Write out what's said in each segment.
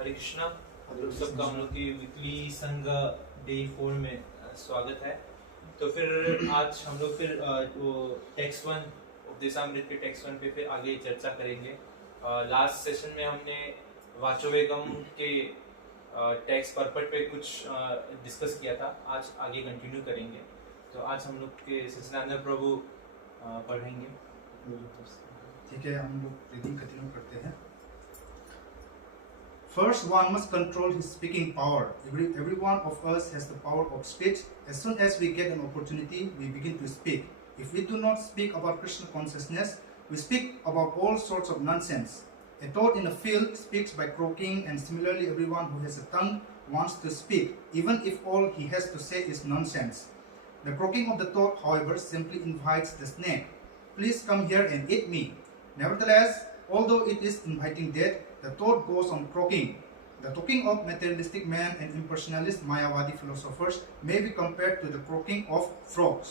हरे कृष्णा। हम लोग सबका हम लोग की वीकली संघ डे 4 में स्वागत है। तो फिर आज हम लोग फिर वो टेक्स्ट 1 उपदेशामृत के टेक्स्ट 1 पे फिर आगे चर्चा करेंगे। लास्ट सेशन में हमने वाचोवेगम के टेक्स्ट पर्पट पे कुछ डिस्कस किया था। आज आगे कंटिन्यू करेंगे। तो आज हम लोग के सच्चिदानंद प्रभु पढ़ेंगे। ठीक है, हम लोग रीडिंग कंटिन्यू करते हैं। First, one must control his speaking power. Every one of us has the power of speech. As soon as we get an opportunity, we begin to speak. If we do not speak about Krishna consciousness, we speak about all sorts of nonsense. A toad in a field speaks by croaking, and similarly, everyone who has a tongue wants to speak, even if all he has to say is nonsense. The croaking of the toad, however, simply invites the snake. Please come here and eat me. Nevertheless, although it is inviting death, the toad goes on croaking. The talking of materialistic men and impersonalist Mayavadi philosophers may be compared to the croaking of frogs.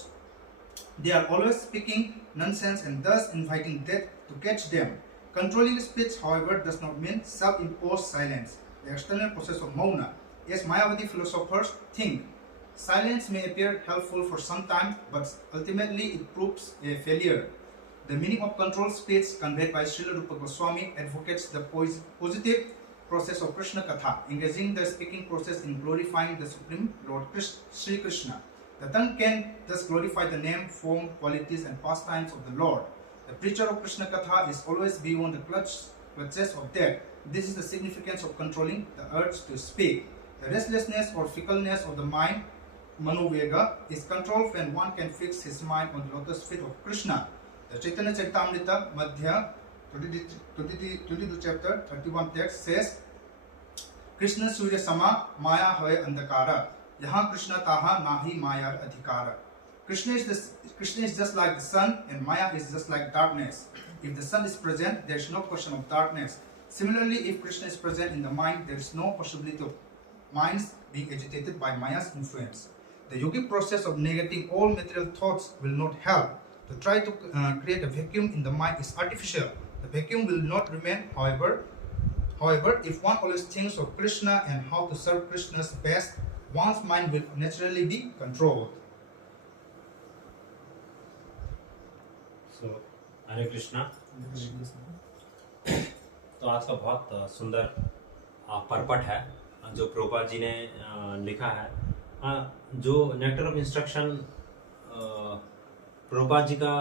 They are always speaking nonsense and thus inviting death to catch them. Controlling speech, however, does not mean self-imposed silence, the external process of mauna. As Mayavadi philosophers think, silence may appear helpful for some time, but ultimately it proves a failure. The meaning of controlled speech conveyed by Srila Rupa Goswami advocates the positive process of Krishna Katha, engaging the speaking process in glorifying the Supreme Lord Sri Krishna. The tongue can thus glorify the name, form, qualities and pastimes of the Lord. The preacher of Krishna Katha is always beyond the clutches of death. This is the significance of controlling the urge to speak. The restlessness or fickleness of the mind, Manovega, is controlled when one can fix his mind on the lotus feet of Krishna. The Chaitanya Charitamrita Madhya 22 chapter 31 text says, Krishna Surya Sama Maya Hoy Andhakara. Yahan Krishna Taha Nahi Mayar Adhikara. Krishna is just like the sun and Maya is just like darkness. If the sun is present, there is no question of darkness. Similarly, if Krishna is present in the mind, there is no possibility of minds being agitated by Maya's influence. The yogic process of negating all material thoughts will not help. To try to create a vacuum in the mind is artificial. The vacuum will not remain. However, if one always thinks of Krishna and how to serve Krishna's best, one's mind will naturally be controlled. So, हरे कृष्णा। तो आज का बहुत सुंदर पर्पट है जो प्रभुपाद जी ने लिखा है। जो nectar of instruction Prabhupada ji का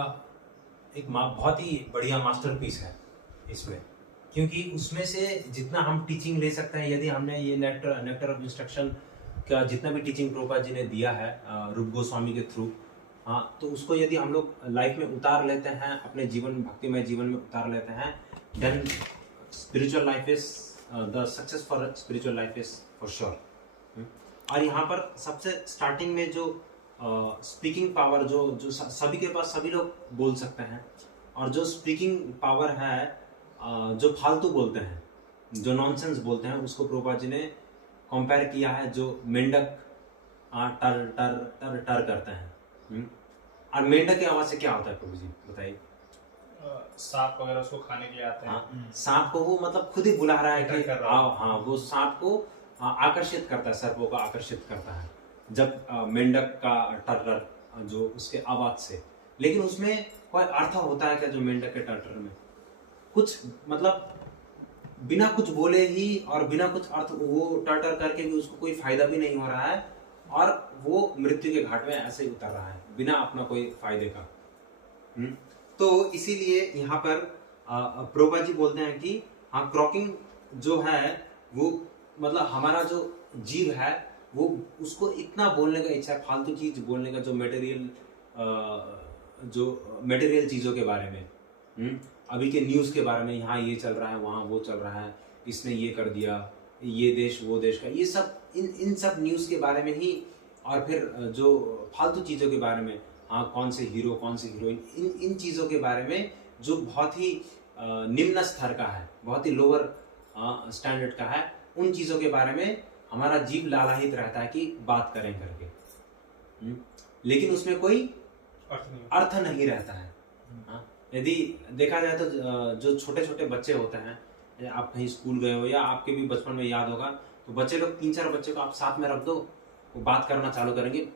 एक बहुत ही बढ़िया मास्टरपीस है इसमें, क्योंकि उसमें से जितना हम टीचिंग ले सकते हैं, यदि हमने ये नेक्टर ऑफ इंस्ट्रक्शन का जितना भी टीचिंग प्रभुपाद जी ने दिया है रूप गोस्वामी के थ्रू, तो उसको यदि हम लोग लाइफ में उतार लेते हैं, अपने जीवन भक्तिमय जीवन में उतार लेते हैं, then spiritual life is the success for spiritual life is for sure. और यहाँ पर सबसे स्टार्टिंग में जो स्पीकिंग पावर जो सभी के पास सभी लोग बोल सकते हैं, और जो स्पीकिंग पावर है जो फालतू बोलते हैं, जो नॉनसेंस बोलते हैं, उसको प्रभुपाद जी ने कंपेयर किया है जो मेंढक टर टर टर टर करते हैं। और मेंढक की आवाज से क्या होता है प्रभु जी बताइए? सांप वगैरह उसको खाने के लिए आते हैं। सांप को वो मतलब खुद ही बुला रहा है कि आओ। हाँ, वो सांप को आकर्षित करता है, सर्पों को आकर्षित करता है जब मेंढक का टर जो उसके आवाज से। लेकिन उसमें कोई अर्थ होता है क्या? जो मेंढक के टर में कुछ मतलब बिना कुछ बोले ही और बिना कुछ अर्थ, वो टर करके भी उसको कोई फायदा भी नहीं हो रहा है, और वो मृत्यु के घाट में ऐसे ही उतर रहा है बिना अपना कोई फायदे का। तो इसीलिए यहाँ पर प्रभुपाद जी बोलते हैं कि हाँ, क्रॉकिंग जो है वो मतलब हमारा जो जीव है वो उसको इतना बोलने का इच्छा है, फालतू चीज बोलने का, जो मटेरियल चीजों के बारे में, अभी के न्यूज के बारे में, यहाँ ये चल रहा है, वहाँ वो चल रहा है, इसने ये कर दिया, ये देश वो देश का, ये सब इन सब न्यूज के बारे में ही, और फिर जो फालतू चीजों के बारे में, हाँ कौन से हीरो कौन से हीरोइन, इन चीजों के बारे में जो बहुत ही निम्न स्तर का है, बहुत ही लोअर स्टैंडर्ड का है, उन चीजों के बारे में हमारा जीव लालायित रहता है कि बात करें करके, लेकिन उसमें कोई अर्थ नहीं रहता है। यदि देखा जाए तो जो छोटे छोटे बच्चे होते हैं या आप कहीं स्कूल गए हो या आपके भी बचपन में याद होगा, तो बच्चे लोग 3-4 बच्चे को आप साथ में रख दो, वो बात करना चालू करेंगे,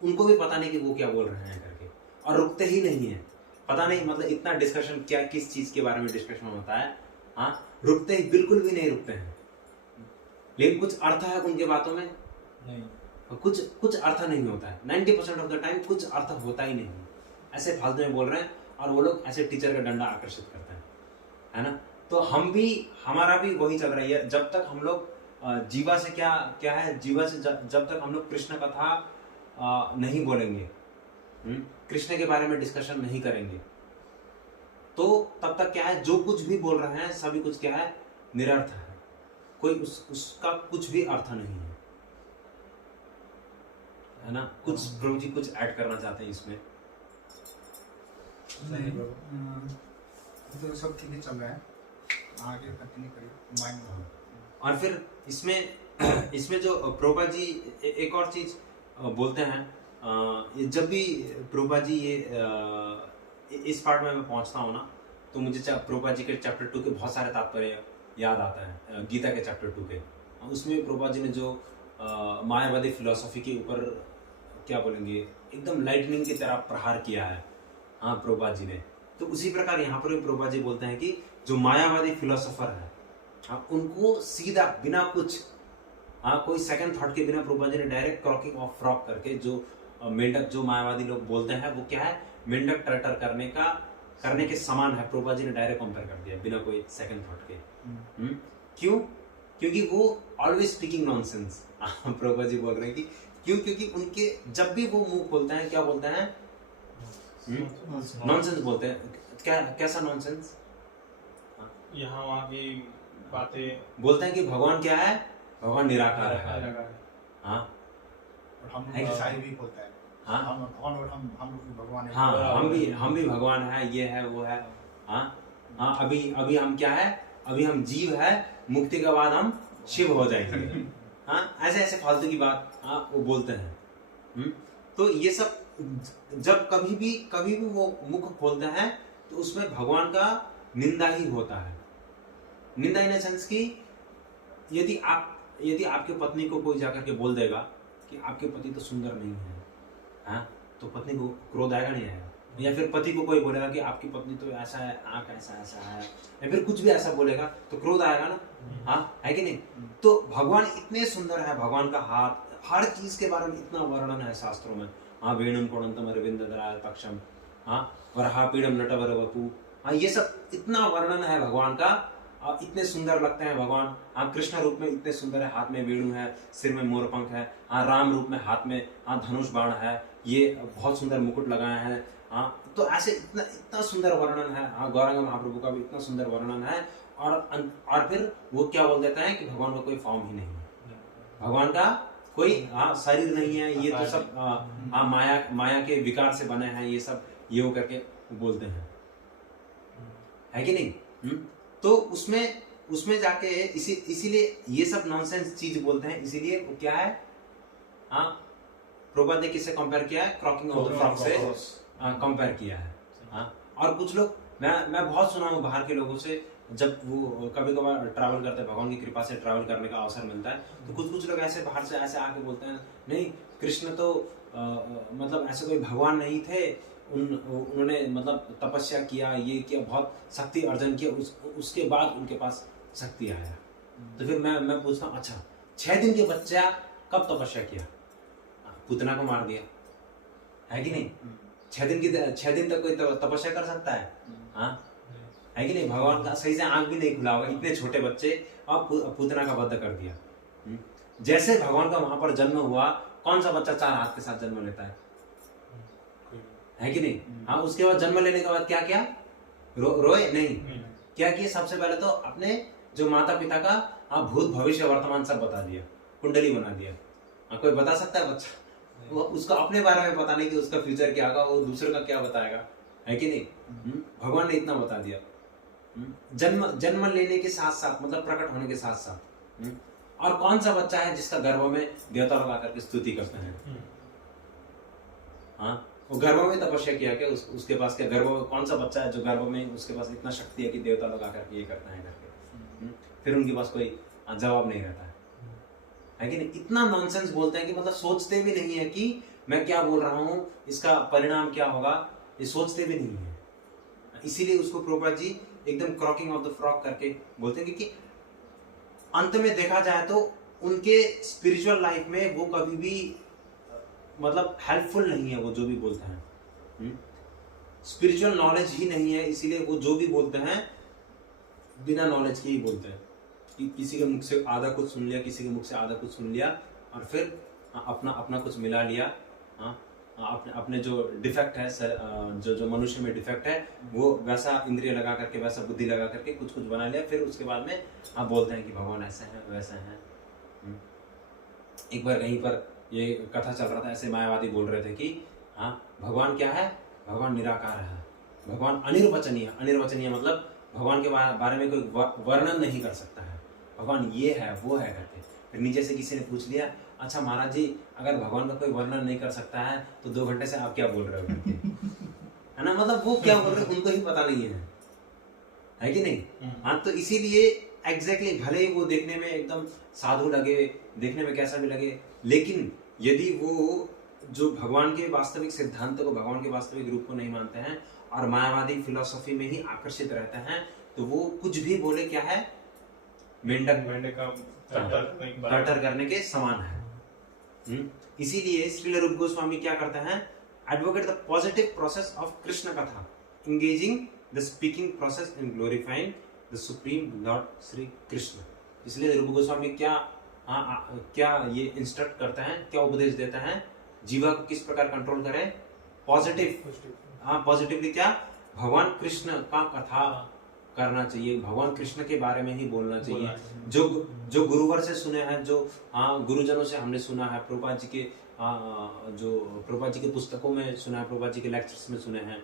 उनको भी पता नहीं कि वो क्या बोल रहे हैं करके, और रुकते ही नहीं है। पता नहीं मतलब इतना डिस्कशन क्या किस चीज के बारे में डिस्कशन होता है, हाँ, रुकते ही बिल्कुल भी नहीं रुकते हैं। लेकिन कुछ अर्थ है उनके बातों में नहीं, कुछ अर्थ नहीं होता है। 90% ऑफ द टाइम कुछ अर्थ होता ही नहीं, ऐसे फालतू में बोल रहे हैं, और वो लोग ऐसे टीचर का डंडा आकर्षित करते हैं, है ना। तो हमारा भी वही चल रहा है। जब तक हम लोग जीवा से क्या है, जीवा से जब तक हम लोग कृष्ण कथा नहीं बोलेंगे, कृष्ण के बारे में डिस्कशन नहीं करेंगे, तो तब तक क्या है, जो कुछ भी बोल रहे हैं सभी कुछ क्या है, निरर्थ है, कोई उसका कुछ भी अर्थ नहीं है ना। कुछ प्रभु जी कुछ ऐड करना चाहते हैं इसमें? नहीं तो सब ठीक ही चल रहा है, आगे कंटिन्यू करिए माइंड में। और फिर इसमें जो प्रभुपाद जी एक और चीज बोलते हैं, जब भी प्रभुपाद जी इस पार्ट में मैं पहुंचता हूँ ना, तो मुझे प्रभुपाद जी के चैप्टर 2 के बहुत सारे तात्पर्य याद आता है, गीता के चैप्टर 2 के। उसमें प्रभुपाद जी ने जो मायावादी फिलॉसफी के ऊपर क्या बोलेंगे, एकदम लाइटनिंग की तरह प्रहार किया है, हाँ, प्रभुपाद जी ने। तो उसी प्रकार यहाँ पर भी प्रभुपाद जी बोलते हैं कि जो मायावादी फिलोसोफर है, हाँ, उनको सीधा बिना कुछ, हाँ, कोई सेकंड थॉट के बिना प्रभुपाद जी ने डायरेक्ट क्रॉकिंग ऑफ फ्रॉक करके, जो मेंढक जो मायावादी लोग बोलते हैं वो क्या है, मेंढक टर्टर करने के समान है, प्रभुपाद जी ने डायरेक्ट कंपेयर कर दिया बिना कोई सेकंड थॉट के। क्यों? क्योंकि वो always speaking nonsense. Prabhupada ji बोल रहे हैं कि क्यों, क्योंकि उनके जब भी वो मुंह खोलते हैं, क्या बोलते हैं, नॉनसेंस बोलते हैं। कैसा नॉनसेंस? यहाँ वहाँ की बातें बोलते हैं कि भगवान क्या है, भगवान निराकार है, हाँ, और हम लोग ईसाई भी बोलता है, हाँ, हम लोग भी भगवान है, हाँ, हम भी भगवान है, ये है वो है, हाँ, हाँ, अभी हम क्या है, अभी हम जीव है, मुक्ति के बाद हम शिव हो जाएंगे, हाँ, ऐसे फालतू की बात, हाँ, वो बोलते हैं। तो ये सब जब कभी भी वो मुख खोलते हैं, तो उसमें भगवान का निंदा ही होता है। निंदा इन सेंस की, यदि आपके पत्नी को कोई जाकर के बोल देगा कि आपके पति तो सुंदर नहीं है, हाँ, तो पत्नी को क्रोध आएगा नहीं आएगा? या फिर पति को कोई बोलेगा कि आपकी पत्नी तो ऐसा है, आंख ऐसा है, या फिर कुछ भी ऐसा बोलेगा तो क्रोध आएगा ना, हाँ, है कि नहीं? तो भगवान इतने सुंदर है, भगवान का हाथ, हर चीज के बारे में इतना वर्णन है शास्त्रों में, हाँ, वेणुम कोणंतम अरविंदराय पक्षम, हाँ, वरहा पीड़म नटवर वपु, हाँ, ये सब इतना वर्णन है भगवान का, इतने सुंदर लगते हैं भगवान, हाँ, कृष्ण रूप में इतने सुंदर है, हाथ में वेणु है, सिर में मोरपंख है, हाँ, राम रूप में हाथ में, हाँ, धनुष बाण है, ये बहुत सुंदर मुकुट लगाए हैं, हाँ, तो ऐसे इतना सुंदर वर्णन है, हाँ, गौरांग महाप्रभु का भी इतना सुंदर वर्णन है, और फिर वो क्या बोल देता है कि भगवान का कोई फॉर्म ही नहीं है, भगवान का कोई, हाँ, शरीर नहीं है, ये तो सब, हाँ, माया के विकार से बने हैं, ये सब ये करके बोलते हैं, है कि नहीं? तो उसमें जाके इसीलिए ये सब नॉनसेंस चीज बोलते हैं, इसीलिए वो क्या है, हाँ, प्रभुपाद ने किससे कंपेयर किया है, क्रॉकिंग ऑफ द फ्रॉक से कंपेयर किया है, हाँ। और कुछ लोग, मैं बहुत सुना हूँ बाहर के लोगों से, जब वो कभी कभार ट्रैवल करते हैं, भगवान की कृपा से ट्रैवल करने का अवसर मिलता है, तो कुछ लोग ऐसे बाहर से ऐसे आके बोलते हैं, नहीं, कृष्ण तो मतलब ऐसे कोई भगवान नहीं थे, उन्होंने मतलब तपस्या किया, ये किया, बहुत शक्ति अर्जन किया, उसके बाद उनके पास शक्ति आया। तो फिर मैं पूछता हूँ, अच्छा, 6 दिन के बच्चा कब तपस्या किया? पूतना को मार दिया, है कि नहीं? 6 दिन तक कोई तपस्या कर सकता है, हाँ, है कि नहीं? भगवान का सही से आंख भी नहीं खुला होगा, इतने छोटे बच्चे, और पूतना का वध कर दिया। जैसे भगवान का वहां पर जन्म हुआ, कौन सा बच्चा 4 हाथ के साथ जन्म लेता है कि नहीं? हाँ, उसके बाद जन्म लेने के बाद क्या किया? रोए नहीं, क्या किया? सबसे पहले तो अपने जो माता पिता का, हाँ, भूत भविष्य वर्तमान सब बता दिया, कुंडली बना दिया। हाँ, कोई बता सकता है बच्चा? वो उसको अपने बारे में पता नहीं कि उसका फ्यूचर क्या होगा, वो दूसरे का क्या बताएगा, है कि नहीं? भगवान ने इतना बता दिया। जन्म लेने के साथ साथ, मतलब प्रकट होने के साथ साथ, और कौन सा बच्चा है जिसका गर्भ में देवता लोग आकर के स्तुति करते हैं? हाँ, वो गर्भ में तपस्या किया क्या? उसके पास क्या गर्भ में कौन सा बच्चा है जो गर्भ में उसके पास इतना शक्ति है कि देवता लोग आकर के ये करते हैं करके? फिर उनके पास कोई जवाब नहीं रहता है कि नहीं? इतना नॉनसेंस बोलते हैं कि मतलब सोचते भी नहीं है कि मैं क्या बोल रहा हूँ, इसका परिणाम क्या होगा, ये सोचते भी नहीं है। इसीलिए उसको प्रभुपाद जी एकदम क्रॉकिंग ऑफ द फ्रॉग करके बोलते हैं, क्योंकि अंत में देखा जाए तो उनके स्पिरिचुअल लाइफ में वो कभी भी मतलब हेल्पफुल नहीं है। वो जो भी बोलते हैं स्पिरिचुअल नॉलेज ही नहीं है, इसीलिए वो जो भी बोलते हैं बिना नॉलेज के ही बोलते हैं कि किसी के मुख से आधा कुछ सुन लिया, किसी के मुख से आधा कुछ सुन लिया और फिर अपना कुछ मिला लिया। अपने जो डिफेक्ट है जो मनुष्य में डिफेक्ट है वो वैसा इंद्रिय लगा करके, वैसा बुद्धि लगा करके कुछ बना लिया, फिर उसके बाद में आप बोलते हैं कि भगवान ऐसा है वैसा है। एक बार कहीं पर ये कथा चल रहा था, ऐसे मायावादी बोल रहे थे कि भगवान क्या है, भगवान निराकार है, भगवान अनिर्वचनीय। अनिर्वचनीय मतलब भगवान के बारे में कोई वर्णन नहीं कर सकता है, भगवान ये है वो है करके। फिर नीचे से किसी ने पूछ लिया, अच्छा महाराज जी अगर भगवान का कोई वर्णन नहीं कर सकता है तो 2 घंटे से आप क्या बोल रहे हो करके है ना, मतलब वो क्या बोल रहे हैं उनको ही पता नहीं है कि नहीं? तो इसीलिए एग्जैक्टली भले ही वो देखने में एकदम साधु लगे, देखने में कैसा भी लगे, लेकिन यदि वो जो भगवान के वास्तविक सिद्धांत को, भगवान के वास्तविक रूप को नहीं मानते हैं और मायावादी फिलॉसफी में ही आकर्षित रहते हैं, तो वो कुछ भी बोले क्या है, मेंढक का टटर करने के समान है। इसीलिए श्रील रूप गोस्वामी क्या करते हैं, advocate the positive process of Krishna katha, engaging the speaking process in glorifying the supreme lord Shri Krishna. इसलिए रूप गोस्वामी क्या ये इंस्ट्रक्ट करते हैं, क्या उपदेश देते हैं, जीवा को किस प्रकार कंट्रोल करें, पॉजिटिवली क्या, भगवान कृष्ण का कथा करना चाहिए, भगवान कृष्ण के बारे में ही बोलना चाहिए। जो गुरुवर से सुने हैं, जो गुरुजनों से हमने सुना है, प्रभुपाद जी के जो प्रभुपाद जी के पुस्तकों में सुना है, प्रभुपाद जी के लेक्चर्स में सुने हैं,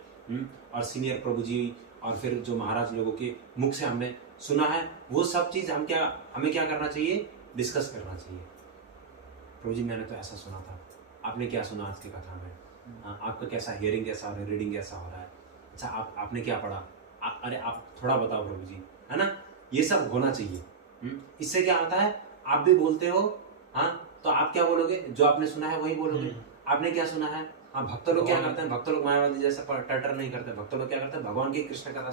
और सीनियर प्रभु जी और फिर जो महाराज लोगों के मुख से हमने सुना है, वो सब चीज हमें क्या करना चाहिए, डिस्कस करना चाहिए। प्रभु जी मैंने तो ऐसा सुना था, आपने क्या सुना आज की कथा में, आपका कैसा हियरिंग कैसा हो रहा है, रीडिंग कैसा हो रहा है, अच्छा आपने क्या पढ़ा, अरे आप थोड़ा बताओ प्रभु जी, है ना, ये सब होना चाहिए। इससे क्या होता है, आप भी बोलते हो, तो आप क्या बोलोगे, जो आपने सुना है वही बोलोगे। आपने क्या सुना है, भक्त लोग क्या करते हैं, भक्त लोग मायावादी जैसा टटर नहीं करते, भक्त लोग क्या करते हैं, भगवान की कृष्ण कथा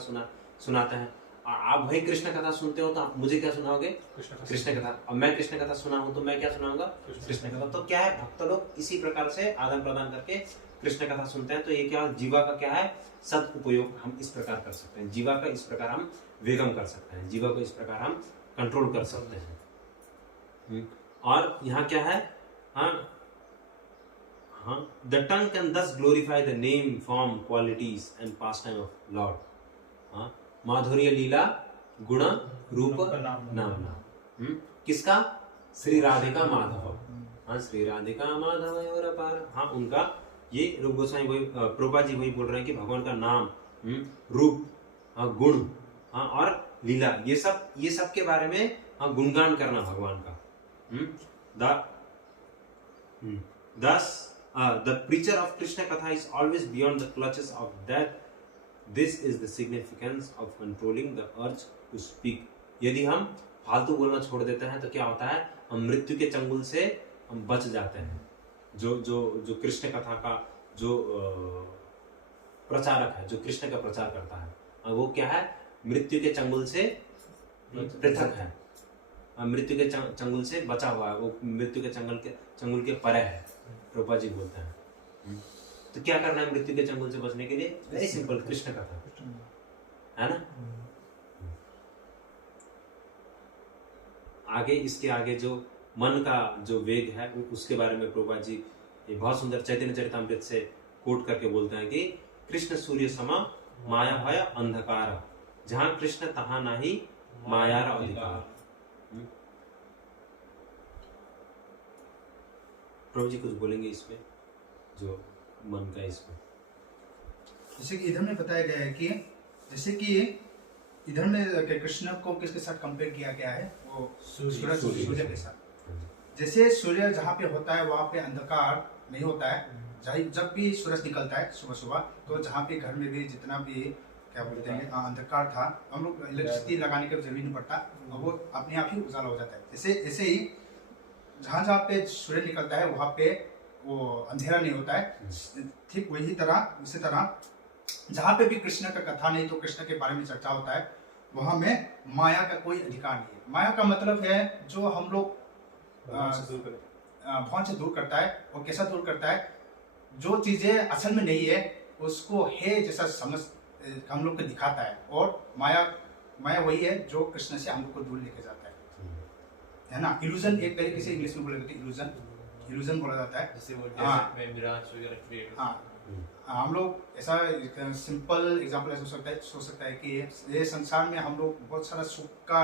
सुनाते हैं, और आप वही कृष्ण कथा सुनते हो तो आप मुझे क्या सुनाओगे, कृष्ण कथा, और मैं कृष्ण कथा सुना हूं तो मैं क्या सुनाऊंगा, कृष्ण कथा। तो क्या है, भक्त लोग इसी प्रकार से आदान प्रदान करके कृष्ण कथा सुनते हैं। तो ये क्या, जीवा का क्या है, सद उपयोग हम इस प्रकार कर सकते हैं, जीवा का इस प्रकार हम वेगम कर सकते हैं, जीवा को इस प्रकार हम कंट्रोल कर सकते हैं। और यहाँ क्या है, the tongue can thus glorify the name, form, qualities and pastime of Lord। माधुर्य लीला गुण रूप नाम। किसका, श्री राधिका माधव, श्री राधिका माधव और अपार, उनका ये रूप गोस्वामी वही, प्रभुपाद जी वही बोल रहे हैं कि भगवान का नाम, रूप, गुण और लीला, ये सब के बारे में गुणगान करना भगवान का। Thus, the preacher of Krishna Katha is always beyond the clutches of death. This is the significance of controlling the urge to speak. यदि हम फालतू बोलना छोड़ देते हैं तो क्या होता है, हम मृत्यु के चंगुल से हम बच जाते हैं। जो कृष्ण कथा का जो प्रचारक है, जो कृष्ण का प्रचार करता है, वो क्या है, मृत्यु के चंगुल से पृथक है, मृत्यु के चंगुल से बचा हुआ है, वो मृत्यु के चंगुल के परे है, प्रभुपाद जी बोलते हैं। तो क्या करना है मृत्यु के चंगुल से बचने के लिए, वेरी सिंपल, कृष्ण कथा, है ना। आगे इसके आगे जो मन का जो वेग है उसके बारे में प्रभुपाद जी ये बहुत सुंदर चैतन्य चरितामृत से कोट करके बोलते हैं कि कृष्ण सूर्य समा माया भय अंधकार, जहां कृष्ण तहां नाही मायार अधिकार। प्रभु जी कुछ बोलेंगे इसमें, जो मन का इसमें, जैसे कि इधर में बताया गया है कि जैसे कि इधर में कृष्ण को किसके साथ कंपेयर किया गया है, वो सूर्य के साथ। जैसे सूर्य जहाँ पे होता है वहाँ पे अंधकार नहीं होता है, जब भी सूरज निकलता है सुबह सुबह, तो जहाँ पे घर में भी जितना भी क्या बोलते हैं अंधकार था, हम लोग इलेक्ट्रिसिटी लगाने की जरूरत नहीं पड़ता, और वो अपने आप ही उजाला हो जाता है। ऐसे ही जहाँ पे सूर्य निकलता है वहाँ पे वो अंधेरा नहीं होता है। ठीक इसी तरह जहाँ पे भी कृष्ण का कथा नहीं तो कृष्ण के बारे में चर्चा होता है, वहाँ में माया का कोई अधिकार नहीं है। माया का मतलब है जो हम लोग भवन से दूर करता है। और कैसा दूर करता है? जो चीजें असल में नहीं है उसको है जैसा समझ हम लोग को दिखाता है। और माया वही है जो कृष्ण से हम लोग को दूर लेके जाता है ना। इल्यूजन एक तरीके से इंग्लिश में बोला जाता है, इल्यूजन बोला जाता है। जैसे वो डेजर्ट में मिराज वगैरह क्रिएट। हम लोग ऐसा सिंपल एग्जांपल ऐसा सोच सकता है कि ये संसार में हम लोग बहुत सारा सुख का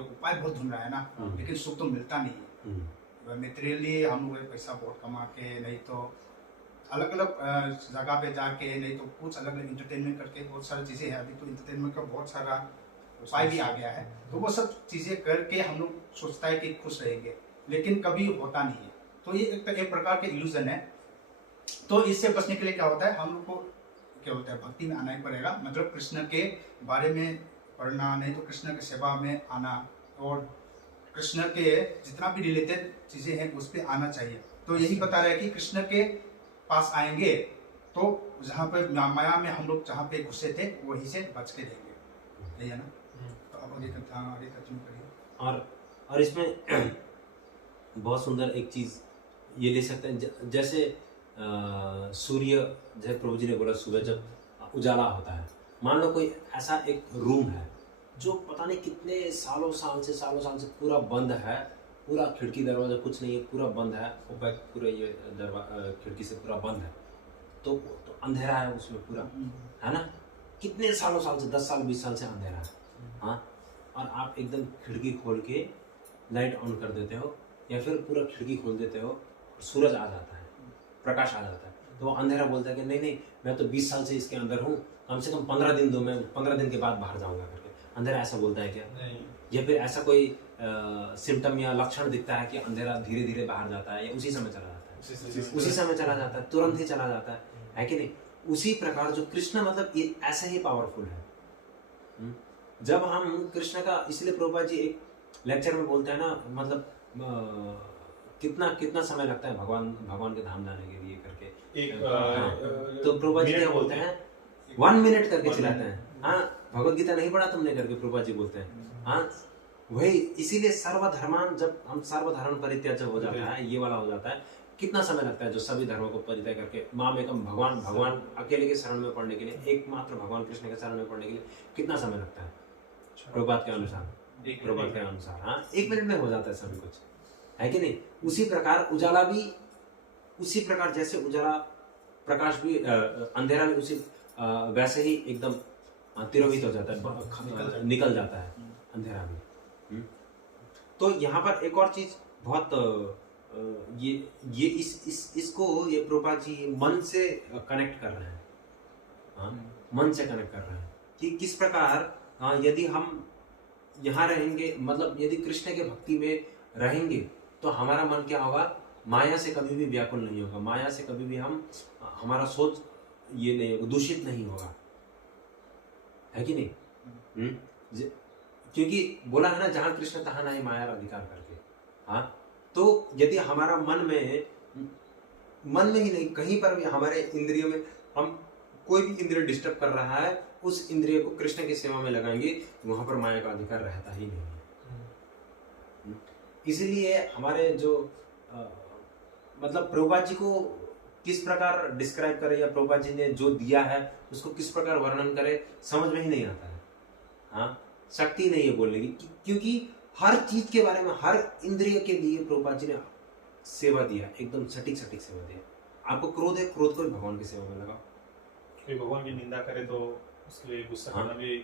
उपाय बहुत ढूंढ रहा है ना, लेकिन सुख तो मिलता नहीं है। मेटेरियली हम लोग पैसा बहुत कमा के, नहीं तो अलग अलग जगह पे जाके, नहीं तो कुछ अलग अलग इंटरटेनमेंट करके, बहुत सारी चीज़ें हैं। अभी तो इंटरटेनमेंट का बहुत सारा उपाय भी आ गया है, तो वो सब चीज़ें करके हम लोग सोचता है कि खुश रहेंगे, लेकिन कभी होता नहीं है। तो ये एक प्रकार के इल्यूजन है। तो इससे बचने के लिए क्या होता है, हम लोग को क्या होता है, भक्ति में आना ही पड़ेगा। मतलब कृष्ण के बारे में पढ़ना, नहीं तो कृष्ण की सेवा में आना, और कृष्ण के जितना भी रिलेटेड चीज़ें हैं उस पर आना चाहिए। तो यही बता रहा है कि कृष्ण के पास आएंगे तो जहाँ पे माया में हम लोग जहाँ पे घुसे थे वहीं से बच के रहेंगे, यही है ना। तो अब आगे कंटिन्यू करिए। और इसमें बहुत सुंदर एक चीज़ ये ले सकते हैं, जैसे सूर्य, जैसे प्रभु जी ने बोला सुबह जब उजाला होता है, मान लो कोई ऐसा एक रूम है जो पता नहीं कितने सालों साल से पूरा बंद है, पूरा खिड़की दरवाजा कुछ नहीं है, पूरा बंद है, ऊपर पूरा ये खिड़की से पूरा बंद है, तो अंधेरा है उसमें पूरा, है ना। कितने सालों साल से 10 साल 20 साल से अंधेरा है, हाँ। और आप एकदम खिड़की खोल के लाइट ऑन कर देते हो या फिर पूरा खिड़की खोल देते हो, सूरज आ जाता है, प्रकाश आ जाता है, तो वो अंधेरा बोलता है कि नहीं मैं तो 20 साल से इसके अंदर हूँ, कम से कम 15 दिन दो, मैं 15 दिन के बाद बाहर जाऊँगा करके। अंधेरा ऐसा बोलता है क्या? नहीं। या फिर ऐसा कोई सिम्टम या लक्षण दिखता है कि अंधेरा धीरे धीरे बाहर जाता है या उसी समय चला जाता है? उसी समय चला जाता है, तुरंत ही चला जाता है कि नहीं? उसी प्रकार जो कृष्ण मतलब ये ऐसे ही पावरफुल है। जब हम कृष्ण का, इसलिए प्रभुपाद जी एक लेक्चर में बोलते हैं ना, मतलब कितना समय लगता है भगवान के धाम जाने के लिए करके। तो प्रभुपाद जी क्या बोलते हैं, 1 मिनट करके चिल्लाते हैं। हाँ, भगवत गीता नहीं पढ़ा तुमने करके प्रभुपाद जी बोलते हैं। हाँ, वही इसीलिए सर्वधर्मान, जब हम सर्वधर्म परित्याज्य हो जाता है, ये वाला हो जाता है, कितना समय लगता है जो सभी धर्मों को परित्याग करके माम एकम भगवान अकेले के शरण में पढ़ने के लिए, एकमात्र भगवान कृष्ण के शरण में पढ़ने के लिए कितना समय लगता है? प्रभुपाद के अनुसार हाँ 1 मिनट में हो जाता है सभी कुछ, है कि नहीं? उसी प्रकार उजाला भी, उसी प्रकार जैसे उजाला प्रकाश भी, अंधेरा भी उसी वैसे ही एकदम तिरोहित हो जाता है, निकल जाता है अंधेरा भी। तो यहाँ पर एक और चीज बहुत ये इसको ये प्रभुपाद जी मन से कनेक्ट कर रहे हैं। हाँ, मन से कनेक्ट कर रहे हैं कि किस प्रकार यदि हम यहाँ रहेंगे, मतलब यदि कृष्ण के भक्ति में रहेंगे तो हमारा मन क्या होगा, माया से कभी भी व्याकुल नहीं होगा, माया से कभी भी हमारा सोच ये नहीं होगा, दूषित नहीं होगा, है कि नहीं? क्योंकि बोला है ना, जहाँ कृष्ण तहाँ नहीं माया अधिकार करके। हाँ, तो यदि हमारा मन में ही नहीं, कहीं पर भी हमारे इंद्रियों में हम कोई भी इंद्रिय डिस्टर्ब कर रहा है, उस इंद्रिय को कृष्ण की सेवा में लगाएंगे, वहां पर माया का अधिकार रहता ही नहीं है। इसलिए हमारे जो मतलब प्रभुपाद जी को किस प्रकार डिस्क्राइब करे, या प्रभुपाद जी ने जो दिया है उसको किस प्रकार वर्णन करे, समझ में ही नहीं आता है। हाँ, शक्ति नहीं है बोलने की, क्योंकि हर चीज के बारे में, हर इंद्रिय के लिए प्रभुपाद जी ने सेवा दिया, एकदम सटीक सेवा दिया। आपको क्रोध है, क्रोध को भी भगवान की सेवा में लगाओ। कोई भगवान की निंदा करे तो उसके लिए गुस्सा करना भी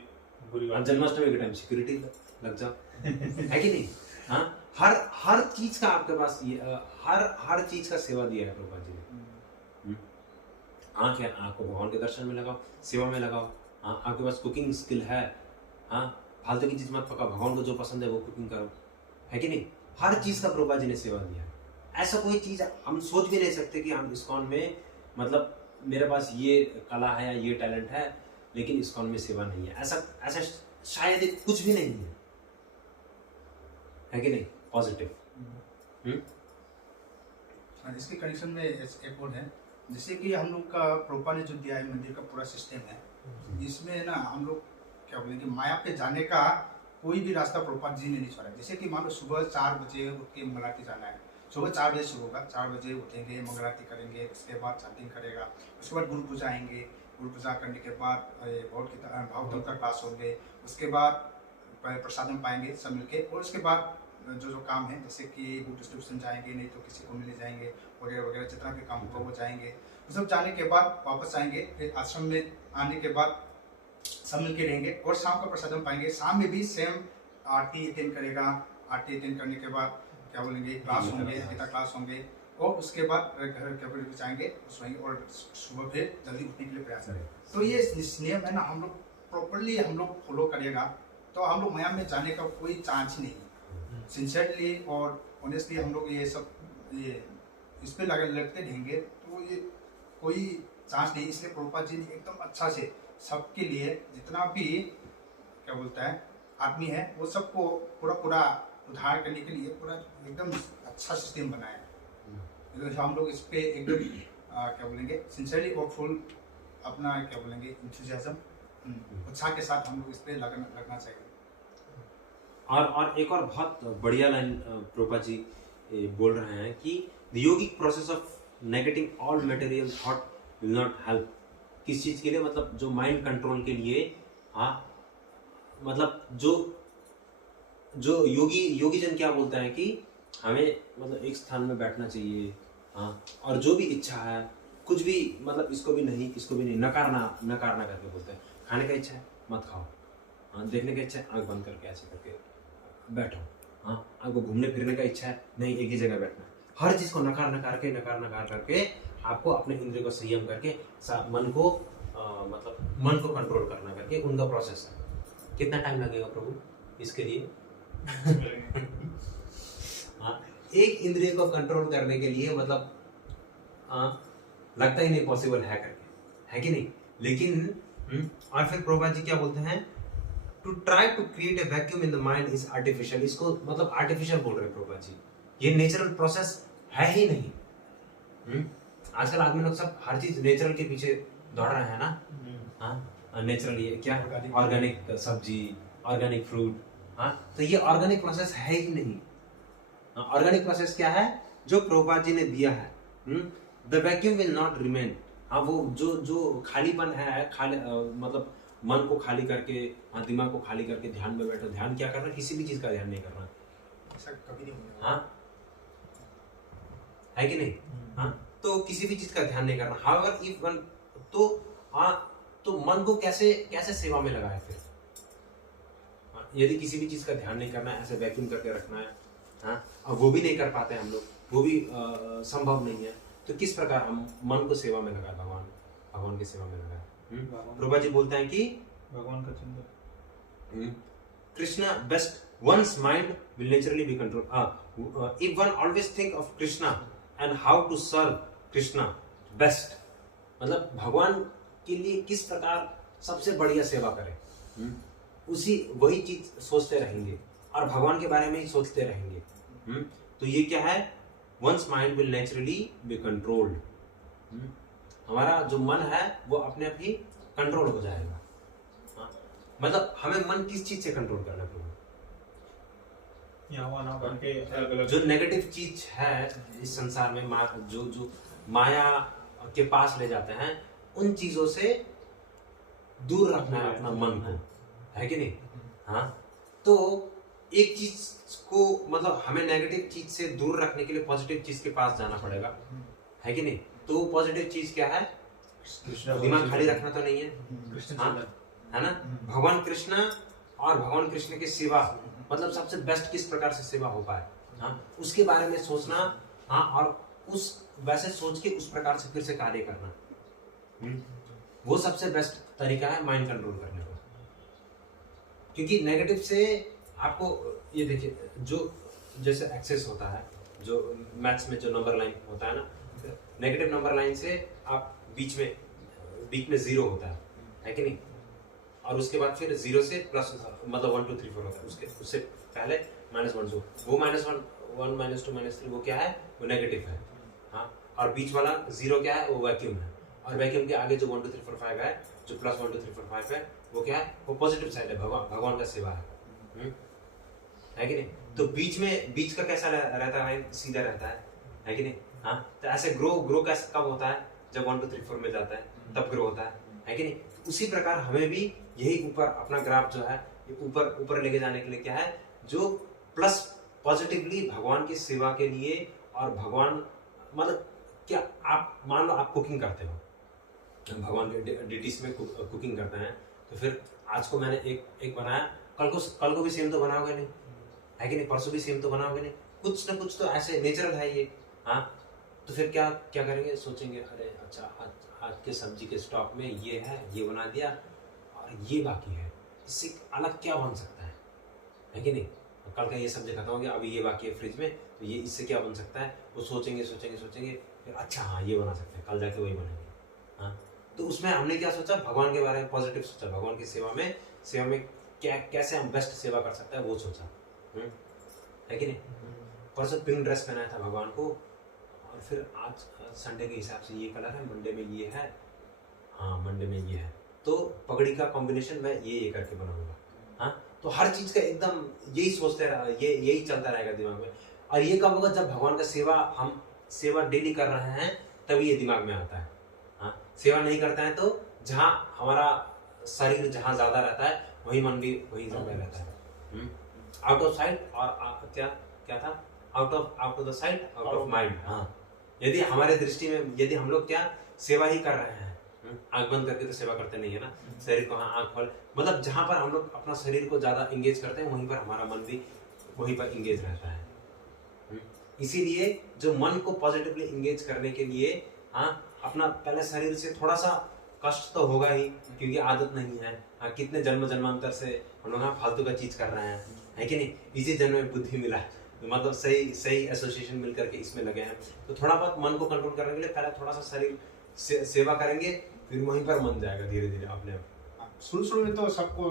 बुरी बात है। जन्माष्टमी के टाइम सिक्योरिटी लग जाओ, है कि नहीं? हाँ, हर चीज का आपके पास ये हर चीज का सेवा दिया है प्रभुपाद जी ने। आँख है, आँख को भगवान के दर्शन में लगाओ, सेवा में लगाओ। हाँ, आपके पास कुकिंग स्किल है, हाँ, फालतू की चीज मत पकाओ, भगवान को जो पसंद है वो कुकिंग करो, है कि नहीं? हर चीज का प्रभुपाद जी ने सेवा दिया है। ऐसा कोई चीज हम सोच भी नहीं सकते कि हम इस्कॉन में, मतलब मेरे पास ये कला है या ये टैलेंट है, लेकिन इस्कॉन में सेवा नहीं है, ऐसा ऐसा शायद कुछ भी नहीं है कि नहीं? पॉजिटिव। इसके कनेक्शन में एक और है, जैसे कि हम लोग का प्रोपा ने जो दिया है मंदिर का पूरा सिस्टम है, इसमें ना हम लोग क्या बोलेंगे, माया पे जाने का कोई भी रास्ता प्रोपा जी ने नहीं छोड़ा। जैसे कि मान लो सुबह 4 बजे उठ के मंगलारती जाना है, सुबह 4 बजे शुरू होगा, 4 बजे उठेंगे, मंगलारती करेंगे, उसके बाद चैंटिंग करेगा, उसके बाद गुरु पूजा आएंगे, गुरु पूजा करने के बाद भागवतम का क्लास होंगे, उसके बाद प्रसादम पाएंगे सब मिलके, और उसके बाद जो काम है जैसे कि बुक डिस्ट्रीब्यूशन जाएंगे, नहीं तो किसी को मिलने जाएंगे वगैरह वगैरह, जितना भी काम होगा वो जाएंगे। वो सब जाने के बाद वापस आएंगे, फिर आश्रम में आने के बाद सब मिलके रहेंगे और शाम का प्रसादम पाएंगे। शाम में भी सेम आरती अटेंड करेगा, आरती अटेंड करने के बाद क्या बोलेंगे, क्लास होंगे, गीता क्लास होंगे, और उसके बाद घर के जाएंगे, सोएंगे और सुबह फिर जल्दी उठने के लिए प्रयास करेंगे। तो ये नियम है ना, हम लोग प्रॉपरली हम लोग फॉलो करेगा तो हम लोग माया में जाने का कोई चांस ही नहीं। सिंसियरली और ऑनेस्टली हम लोग ये सब इस पे लगते रहेंगे तो ये कोई चांस नहीं। इसलिए प्रभुपाद जी ने एकदम अच्छा से सबके लिए, जितना भी क्या बोलता है आदमी है, वो सबको पूरा उद्धार करने के लिए पूरा एकदम अच्छा सिस्टम बनाया है। तो हम लोग इस पे एकदम क्या बोलेंगे सिंसियरली और फुल अपना क्या बोलेंगे इंथुजियाज्म, उत्साह के साथ हम लोग इस पे लगना चाहिए। और एक और बहुत बढ़िया लाइन प्रभुपाद जी बोल रहे हैं कि the yogic process of negating all material thought will not help. किस चीज के लिए? मतलब जो माइंड कंट्रोल के लिए। हाँ, मतलब जो योगी जन क्या बोलता है कि हमें मतलब एक स्थान में बैठना चाहिए। हाँ, और जो भी इच्छा है कुछ भी, मतलब इसको भी नहीं इसको भी नहीं, नकारना करके बोलते हैं। खाने का इच्छा है मत खाओ, हाँ, देखने का इच्छा है आंख बंद करके ऐसे करके बैठो, हाँ, आपको घूमने फिरने का इच्छा है नहीं, एक ही जगह बैठना है। हर चीज को नकार करके आपको अपने इंद्रिय को संयम करके मन को मन को कंट्रोल करना करके उनका प्रोसेस है। कितना टाइम लगेगा प्रभु इसके लिए? हाँ, एक इंद्रिय को कंट्रोल करने के लिए मतलब लगता ही नहीं पॉसिबल है करके, है कि नहीं? लेकिन और फिर प्रभुपाद जी क्या बोलते हैं, to try to create a vacuum in the mind is artificial. इसको मतलब आर्टिफिशियल बोल रहे हैं प्रभुपाद जी, ये नेचुरल प्रोसेस है ही नहीं। आजकल आदमी लोग सब हर चीज नेचुरल के पीछे दौड़ रहे हैं ना। हाँ, नेचुरल ये क्या, ऑर्गेनिक सब्जी, ऑर्गेनिक फ्रूट। हाँ, तो ये ऑर्गेनिक प्रोसेस है ही नहीं। ऑर्गेनिक प्रोसेस क्या है? जो प्रभुपाद जी ने दिया है, the vacuum will not remain. हाँ, वो जो खालीपन है, मतलब मन को खाली करके, हाँ, दिमाग को खाली करके ध्यान में बैठो। ध्यान क्या करना? किसी भी चीज का ध्यान नहीं करना, ऐसा कभी नहीं होगा। हाँ, है कि नहीं? हाँ, तो किसी भी चीज का ध्यान नहीं करना। हाउएवर इफ वन, तो मन को कैसे सेवा में लगाए फिर? यदि किसी भी चीज का ध्यान नहीं करना है, ऐसे वैक्यूम करके रखना है, हाँ, और वो भी नहीं कर पाते हम लोग, वो भी संभव नहीं है, तो किस प्रकार हम मन को सेवा में लगाए, भगवान की सेवा में लगाए? प्रभुपाद जी बोलते हैं कि भगवान का चिंतन, Krishna best, one's mind will naturally be controlled. If one always think of Krishna and how to serve Krishna best, मतलब भगवान के लिए किस प्रकार सबसे बढ़िया सेवा करें, वही चीज सोचते रहेंगे और भगवान के बारे में ही सोचते रहेंगे। तो ये क्या है? one's mind will naturally be controlled. हमारा जो मन है वो अपने आप ही कंट्रोल हो जाएगा। हाँ, मतलब हमें मन किस चीज से कंट्रोल करना है? जो नेगेटिव चीज है इस संसार में, जो माया के पास ले जाते हैं, उन चीजों से दूर रखना है अपना मन को, है कि नहीं? हाँ, तो एक चीज को मतलब हमें नेगेटिव चीज से दूर रखने के लिए पॉजिटिव चीज के पास जाना पड़ेगा, है कि नहीं? तो पॉजिटिव चीज क्या है? दिमाग खाली रखना तो नहीं है, हाँ, है ना? भगवान कृष्ण और भगवान कृष्ण की सेवा, मतलब सबसे बेस्ट किस प्रकार से सेवा हो पाए, हाँ, उसके बारे में सोचना, हाँ, और उस वैसे सोच के उस प्रकार से फिर से कार्य करना, वो सबसे बेस्ट तरीका है माइंड कंट्रोल करने का। क्योंकि नेगेटिव से आपको ये देखिए, जो जैसे एक्सेस होता है, जो मैथ्स में जो नंबर लाइन होता है ना, नेगेटिव नंबर लाइन से आप बीच में जीरो होता है कि नहीं? और उसके बाद फिर 0 से प्लस मतलब 1 2 3 4 होता है, उसके उससे पहले -1 2, वो -1 1 -2 -3 वो क्या है, वो नेगेटिव है। हाँ, और बीच वाला 0 क्या है, वो वैक्यूम है, और वैक्यूम के आगे जो 1 2 3 4 5 है, जो +1 2 3 4 5 है, वो क्या है, वो पॉजिटिव साइड है, भगवान का सेवा है कि नहीं। तो बीच का कैसा रहता है, सीधा रहता है कि नहीं। हाँ, तो ऐसे ग्रो कैसे कब होता है, जब 1 2 3 4 में जाता है, तब ग्रो होता है कि नहीं। उसी प्रकार हमें भी यही ऊपर अपना ग्राफ जो है ऊपर लेके जाने के लिए क्या है, जो प्लस पॉजिटिवली भगवान की सेवा के लिए, और भगवान मतलब क्या, आप मान लो आप कुकिंग करते हो, भगवान के डिटीज में कुकिंग करते हैं, तो फिर आज को मैंने एक बनाया, कल को भी सेम तो बनाओगे नहीं, है कि नहीं, परसों भी सेम तो बनाओगे नहीं, कुछ ना कुछ तो ऐसे नेचुरल है ये। हाँ, तो फिर क्या करेंगे, सोचेंगे अरे अच्छा आज के सब्जी के स्टॉक में ये है, ये बना दिया, और ये बाकी है, इससे अलग क्या बन सकता है कि नहीं। कल का ये सब्जी खत्म हो गया, अभी ये बाकी है फ्रिज में, तो ये इससे क्या बन सकता है, वो सोचेंगे फिर अच्छा हाँ ये बना सकते हैं, कल जाके वही बनेंगे। हाँ, तो उसमें हमने क्या सोचा, भगवान के बारे में पॉजिटिव सोचा, भगवान की सेवा में कैसे हम बेस्ट सेवा कर सकते हैं वो सोचा, है कि नहीं। परसों पिंक ड्रेस पहनाया था भगवान को, और फिर आज संडे के हिसाब से ये कलर है, मंडे में ये है, हाँ मंडे में ये है, तो पगड़ी का कॉम्बिनेशन मैं ये करके बनाऊंगा। हाँ, तो हर चीज का एकदम यही सोचते रहा, यही चलता रहेगा दिमाग में। और ये कब होगा, जब भगवान का हम सेवा डेली कर रहे हैं, तभी ये दिमाग में आता है। हाँ, सेवा नहीं करते हैं तो जहाँ हमारा शरीर जहाँ ज्यादा रहता है, वही मन भी वही ज्यादा रहता है। आउट ऑफ साइट, और क्या था, out of the site, out of mind. हाँ, यदि हमारे दृष्टि में, यदि हम लोग क्या सेवा ही कर रहे हैं, आंख बंद करके तो सेवा करते नहीं है ना, शरीर को हाँ आंख खोल, मतलब जहां पर हम लोग अपना शरीर को ज्यादा इंगेज करते हैं, वहीं पर हमारा मन भी वहीं पर इंगेज रहता है। इसीलिए जो मन को पॉजिटिवली इंगेज करने के लिए, हाँ, अपना पहले शरीर से थोड़ा सा कष्ट तो होगा ही, क्योंकि आदत नहीं है। हाँ, कितने जन्मांतर से हम लोग फालतू का चीज कर रहे हैं, है कि नहीं। इसी जन्म में बुद्धि मिला है, मतलब सही एसोसिएशन मिल करके इसमें लगे हैं। तो थोड़ा बहुत मन को कंट्रोल करने के लिए पहले थोड़ा सा शरीर सेवा करेंगे, फिर वहीं पर मन जाएगा धीरे धीरे अपने आप। शुरू में तो सबको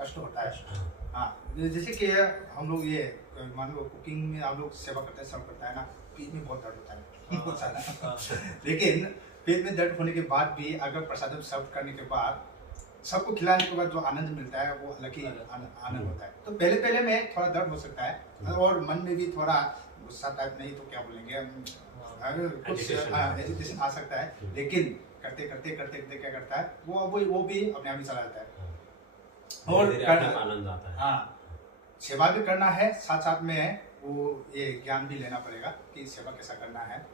कष्ट होता है। हाँ, जैसे कि हम लोग ये मान लो कुकिंग में आप लोग सेवा करते हैं, सब करता है ना, पेट में बहुत दर्द होता है बहुत सारा। लेकिन पेट में दर्द होने के बाद भी अगर प्रसाद सर्व करने के बाद सबको खिलाने के बाद जो आनंद मिलता है, वो अलग ही आनंद होता है। तो पहले में थोड़ा दर्द हो सकता है, और मन में भी थोड़ा गुस्सा टाइप, नहीं तो क्या बोलेंगे, कुछ एजिटेशन आ सकता है। लेकिन करते क्या करता है, वो भी अपने आप ही चला जाता है, और आनंद आता है। हाँ, सेवा भी करना है, साथ में वो ये ज्ञान भी लेना पड़ेगा कि सेवा कैसा करना है।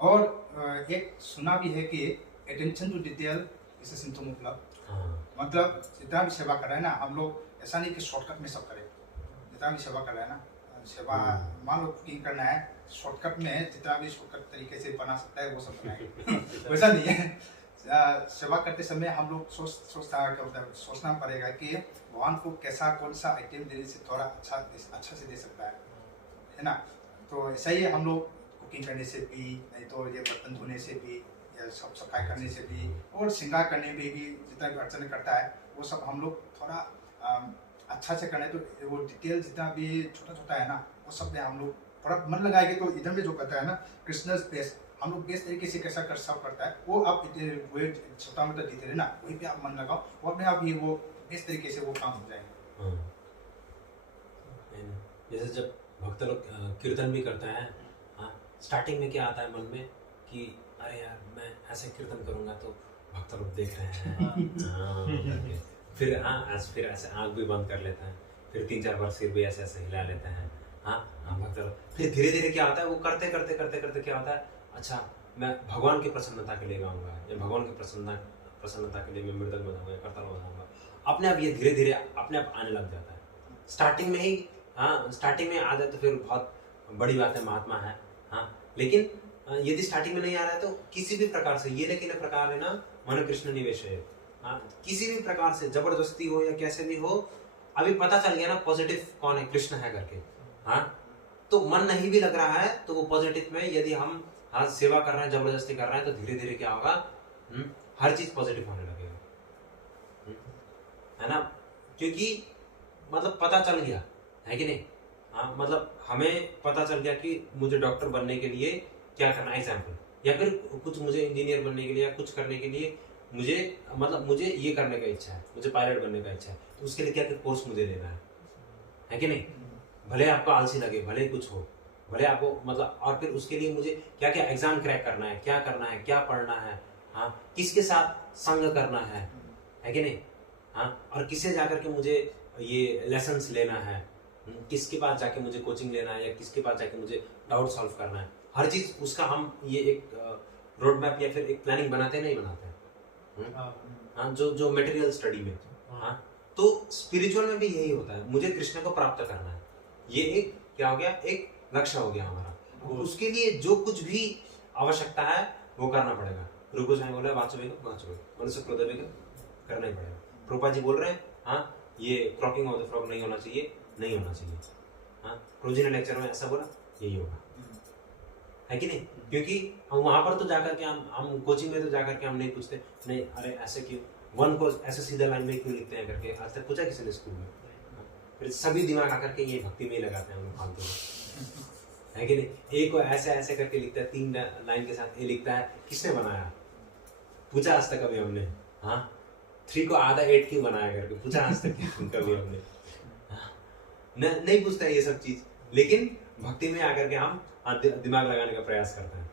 और एक सुना भी है कि attention to detail is a symptom of love. मतलब जितना भी सेवा कर रहे हैं ना हम लोग, ऐसा नहीं कि शॉर्टकट में सब करें। जितना भी सेवा कर रहे हैं ना, सेवा मान लो कुकिंग करना है, शॉर्टकट में जितना भी शॉर्टकट तरीके से बना सकता है वो सब बनाए। वैसा नहीं है। सेवा करते समय हम लोग सोचना पड़ेगा कि भगवान को कौन सा आइटम देने से थोड़ा अच्छा से दे सकता है ना। तो ऐसा ही हम लोग कुकिंग करने से भी, नहीं तो ये बर्तन धोने से भी, या सब सफाई करने से भी, और श्रृंगार करने में भी जितना भी अर्चना करता है, वो सब हम लोग थोड़ा अच्छा से करने, तो वो डिटेल जितना भी छोटा है ना, वो सब में हम लोग थोड़ा मन लगाएंगे। तो इधर में जो कहता है ना, कृष्णस बेस्ट, हम लोग बेस्ट तरीके से कैसा सब करता है, वो आप छोटा मोटा डिटेल है ना, वहीं पे आप मन लगाओ, वो अपने आप ही वो बेस्ट तरीके से वो काम हो जाएगा। जैसे जब भक्त लोग कीर्तन भी करते हैं, हाँ, स्टार्टिंग में क्या आता है मन में कि अरे यार मैं ऐसे कीर्तन करूंगा तो भक्त लोग देख रहे हैं, फिर ऐसे आंख भी बंद कर लेते हैं, फिर 3-4 बार सिर भी ऐसे हिला लेते हैं। हाँ, भक्त लोग फिर धीरे धीरे क्या होता है, वो करते क्या होता है, अच्छा मैं भगवान की प्रसन्नता के लिए गाऊंगा, या भगवान की प्रसन्नता के लिए मैं मृदंग बजाऊंगा, करताल बजाऊंगा, अपने आप ये धीरे धीरे अपने आप आने लग जाता है। स्टार्टिंग में ही, हाँ, स्टार्टिंग में आ जाए तो फिर बहुत बड़ी बात है, महात्मा है। हाँ, लेकिन यदि स्टार्टिंग में नहीं आ रहा है तो किसी भी प्रकार से, ये लेकिन प्रकार है ना, मन कृष्ण निवेश है। हाँ, किसी भी प्रकार से जबरदस्ती हो या कैसे भी हो, अभी पता चल गया ना पॉजिटिव कौन है, कृष्ण है करके। हाँ, तो मन नहीं भी लग रहा है तो वो पॉजिटिव में यदि हम सेवा कर रहे हैं, जबरदस्ती कर रहे हैं, तो धीरे धीरे क्या होगा, हर चीज पॉजिटिव होने लगेगा। है ना, क्योंकि मतलब पता चल गया है कि नहीं। हाँ, मतलब हमें पता चल गया कि मुझे डॉक्टर बनने के लिए क्या करना है, एग्जाम्पल, या फिर कुछ मुझे इंजीनियर बनने के लिए या कुछ करने के लिए मुझे मतलब मुझे ये करने का इच्छा है, मुझे पायलट बनने का इच्छा है, तो उसके लिए क्या क्या कोर्स मुझे लेना है कि नहीं। भले आपको आलसी लगे, भले कुछ हो, भले आपको मतलब, और फिर उसके लिए मुझे क्या क्या एग्जाम क्रैक करना है, क्या करना है, क्या पढ़ना है, हाँ, किसके साथ संग करना है कि नहीं। हाँ, और किससे जाकर के मुझे ये लेसन्स लेना है, किसके पास जाके मुझे कोचिंग लेना है, या किसके पास जाके मुझे डाउट सॉल्व करना है, हर चीज उसका हम ये एक रोड मैप या फिर एक प्लानिंग बनाते नहीं बनाते हैं। हाँ, जो मटेरियल स्टडी में। हाँ, तो स्पिरिचुअल में भी यही होता है, मुझे कृष्ण को प्राप्त करना है, ये एक क्या हो गया, एक लक्ष्य हो गया हमारा। उसके लिए जो कुछ भी आवश्यकता है वो करना पड़ेगा। रुको साईं बोल रहे हैं वाचवेगा मनुष्य क्रोधवेगा, करना ही पड़ेगा। प्रभुपाद जी बोल रहे हैं हाँ, ये क्रॉकिंग ऑफ द फ्रॉग नहीं होना चाहिए, नहीं होना चाहिए। हाँ, प्रभुजी ने लेक्चर में ऐसा बोला, यही होगा, है कि नहीं। क्योंकि हम वहां पर तो जाकर के हम कोचिंग में तो जाकर के हम नहीं पूछते, नहीं अरे ऐसे क्यों, वन को ऐसे सीधा लाइन में क्यों लिखते हैं करके आज तक पूछा किसी ने स्कूल में। फिर सभी दिमाग आकर के ये भक्ति में ही लगाते हैं हम लोग फालतू में, है कि नहीं। ए को ऐसे ऐसे करके लिखता है, 3 लाइन के साथ ए लिखता है, किसने बनाया, पूछा आज तक कभी हमने। हाँ, 3 को आधा 8 क्यों बनाया करके पूछा आज तक कभी हमने। नहीं पूछता है ये सब चीज, लेकिन भक्ति में आकर के हम दिमाग लगाने का प्रयास करते हैं।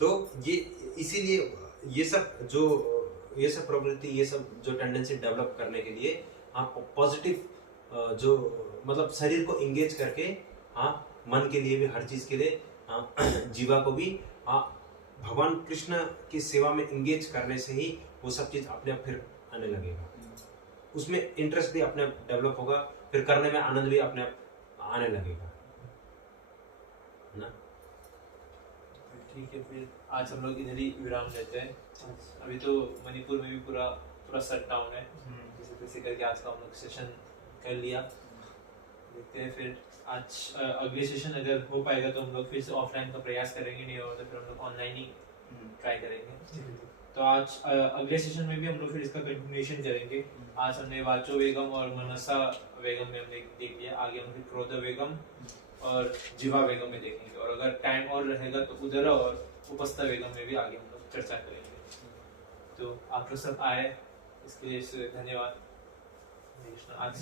तो ये इसीलिए ये सब प्रवृत्ति, ये सब जो टेंडेंसी डेवलप करने के लिए आप पॉजिटिव जो मतलब शरीर को इंगेज करके, हाँ, मन के लिए भी, हर चीज के लिए, हाँ, जीवा को भी, हाँ, भगवान कृष्ण की सेवा में इंगेज करने से ही वो सब चीज अपने आप फिर आने लगेगा, उसमें इंटरेस्ट भी अपने आप डेवलप होगा, फिर करने में आनंद भी अपने आप आने लगेगा ना। ठीक है, फिर आज हम लोग इधर ही विराम लेते हैं। अभी तो मणिपुर में भी पूरा शट डाउन है, जैसे तैसे करके आज का हम लोग सेशन कर लिया। देखते हैं फिर आज अगले सेशन अगर हो पाएगा तो हम लोग फिर से ऑफलाइन का प्रयास करेंगे, नहीं होगा तो फिर हम लोग ऑनलाइन ही ट्राई करेंगे। तो आज अगले सेशन में भी हम लोग फिर इसका कंटिन्यूएशन करेंगे। आज हमने वाचो वेगम और मनसा वेगम में हमने देख लिया, आगे हम फिर क्रोध वेगम और जीवा वेगम में देखेंगे, और अगर टाइम और रहेगा तो उदर और उपस्थ वेगम में भी आगे हम लोग चर्चा करेंगे। तो आप लोग सब आए इसके लिए धन्यवाद। आज